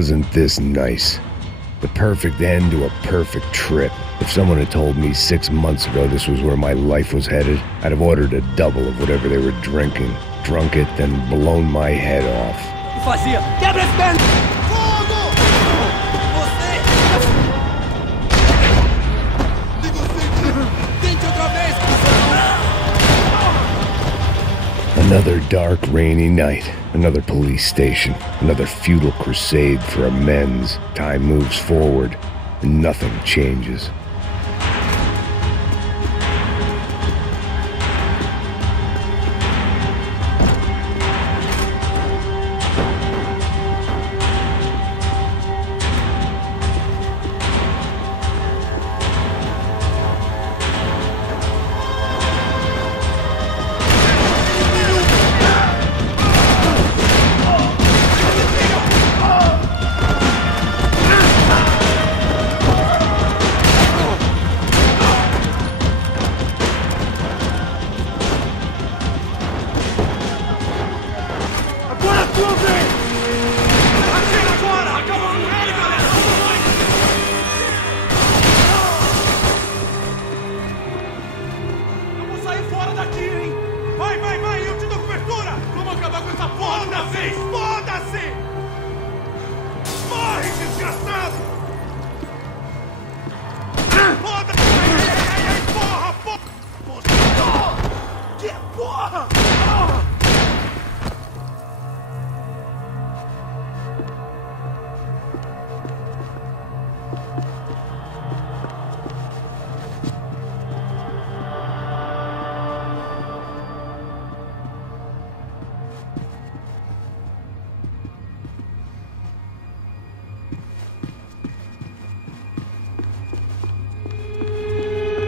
Wasn't this nice? The perfect end to a perfect trip. If someone had told me 6 months ago this was where my life was headed, I'd have ordered a double of whatever they were drinking, drunk it, then blown my head off. Fazia. Quebra as pernas! Fogo! Tente outra vez! Another dark, rainy night. Another police station. Another futile crusade for amends. Time moves forward, and nothing changes.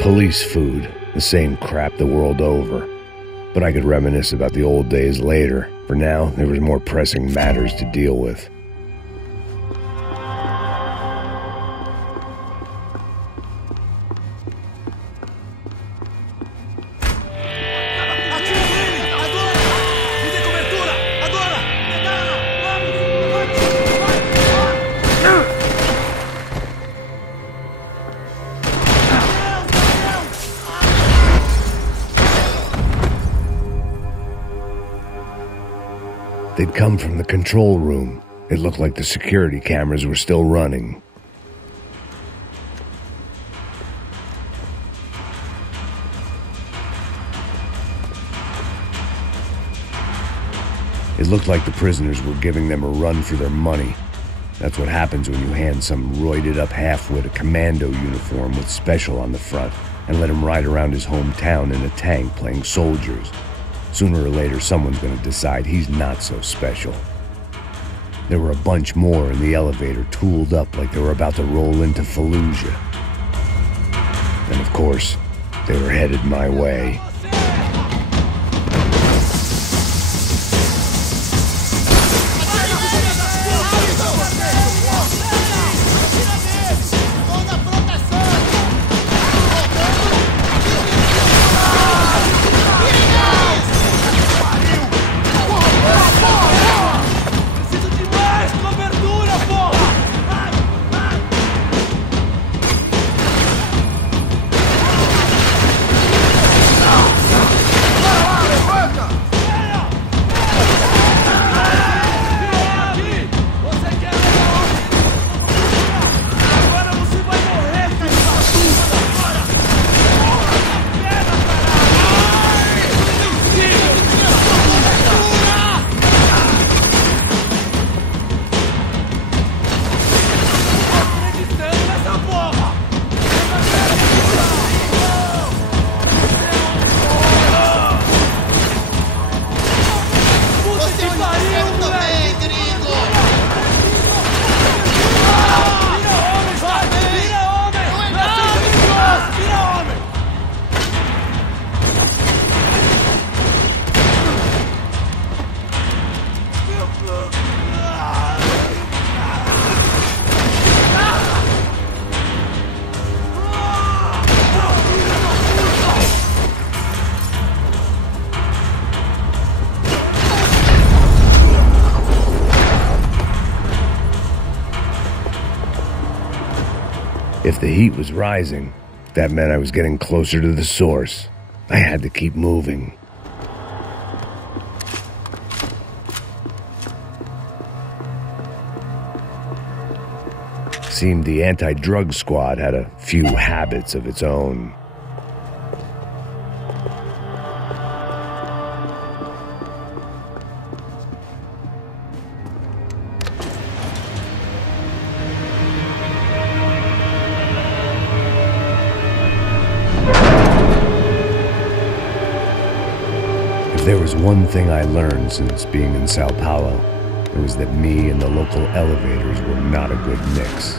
Police food, the same crap the world over. But I could reminisce about the old days later. For now, there was more pressing matters to deal with. They'd come from the control room. It looked like the security cameras were still running. It looked like the prisoners were giving them a run for their money. That's what happens when you hand some roided-up halfwit a commando uniform with special on the front and let him ride around his hometown in a tank playing soldiers. Sooner or later, someone's going to decide he's not so special. There were a bunch more in the elevator, tooled up like they were about to roll into Fallujah. And of course, they were headed my way. Ah! If the heat was rising, that meant I was getting closer to the source. I had to keep moving. Seemed the anti-drug squad had a few habits of its own. If there was one thing I learned since being in Sao Paulo, it was that me and the local elevators were not a good mix.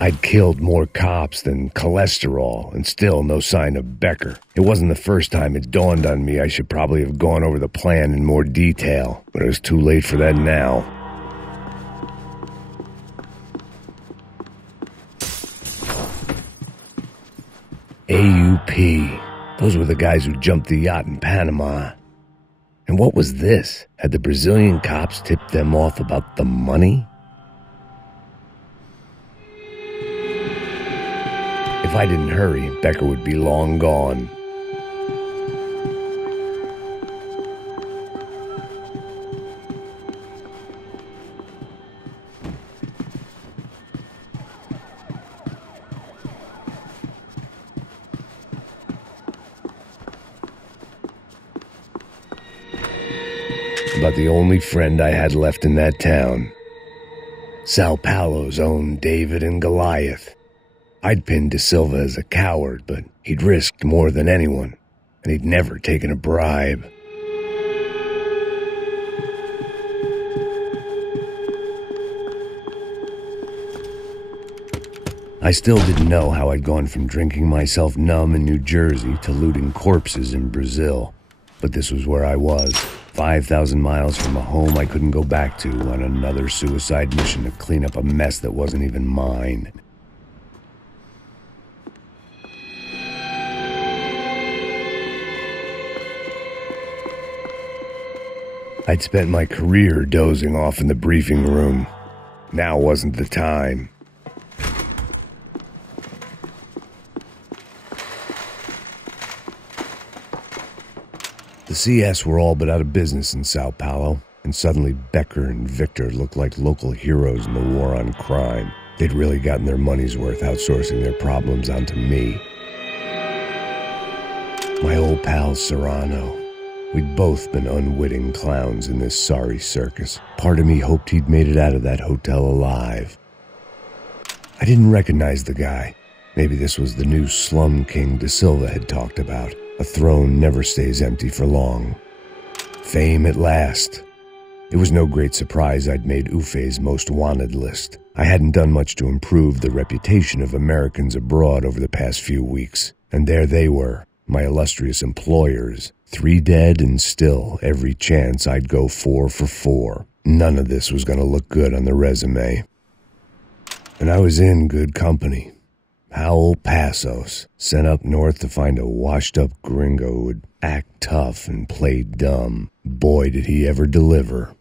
I'd killed more cops than cholesterol, and still no sign of Becker. It wasn't the first time it dawned on me I should probably have gone over the plan in more detail, but it was too late for that now. AUP. Those were the guys who jumped the yacht in Panama. And what was this? Had the Brazilian cops tipped them off about the money? If I didn't hurry, Becker would be long gone. About the only friend I had left in that town. Sao Paulo's own David and Goliath. I'd pinned De Silva as a coward, but he'd risked more than anyone, and he'd never taken a bribe. I still didn't know how I'd gone from drinking myself numb in New Jersey to looting corpses in Brazil, but this was where I was, 5,000 miles from a home I couldn't go back to, on another suicide mission to clean up a mess that wasn't even mine. I'd spent my career dozing off in the briefing room. Now wasn't the time. The CS were all but out of business in Sao Paulo, and suddenly Becker and Victor looked like local heroes in the war on crime. They'd really gotten their money's worth outsourcing their problems onto me. My old pal Serrano. We'd both been unwitting clowns in this sorry circus. Part of me hoped he'd made it out of that hotel alive. I didn't recognize the guy. Maybe this was the new slum king Da Silva had talked about. A throne never stays empty for long. Fame at last. It was no great surprise I'd made Ufe's most wanted list. I hadn't done much to improve the reputation of Americans abroad over the past few weeks. And there they were, my illustrious employers. 3 dead and still every chance I'd go 4 for 4. None of this was going to look good on the resume. And I was in good company. Howell Passos, sent up north to find a washed-up gringo who would act tough and play dumb. Boy, did he ever deliver.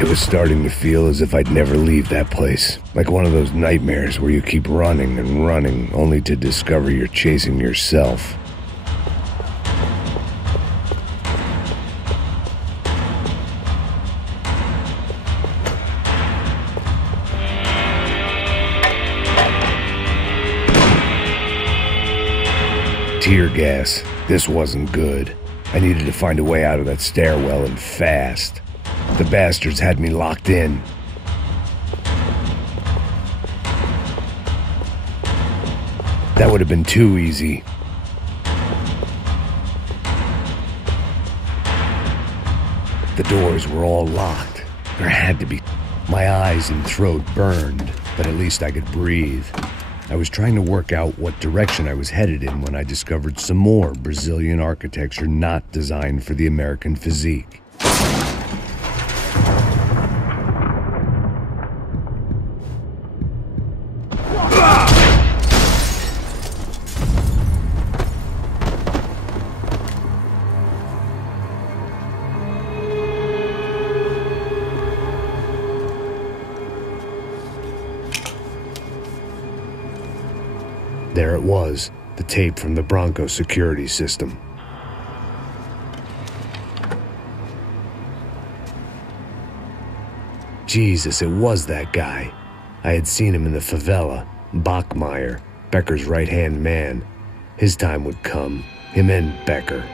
It was starting to feel as if I'd never leave that place. Like one of those nightmares where you keep running and running only to discover you're chasing yourself. Tear gas. This wasn't good. I needed to find a way out of that stairwell and fast. The bastards had me locked in. That would have been too easy. The doors were all locked. There had to be. My eyes and throat burned, but at least I could breathe. I was trying to work out what direction I was headed in when I discovered some more Brazilian architecture not designed for the American physique. There it was, the tape from the Bronco security system. Jesus, it was that guy. I had seen him in the favela, Bachmeyer, Becker's right-hand man. His time would come, him and Becker.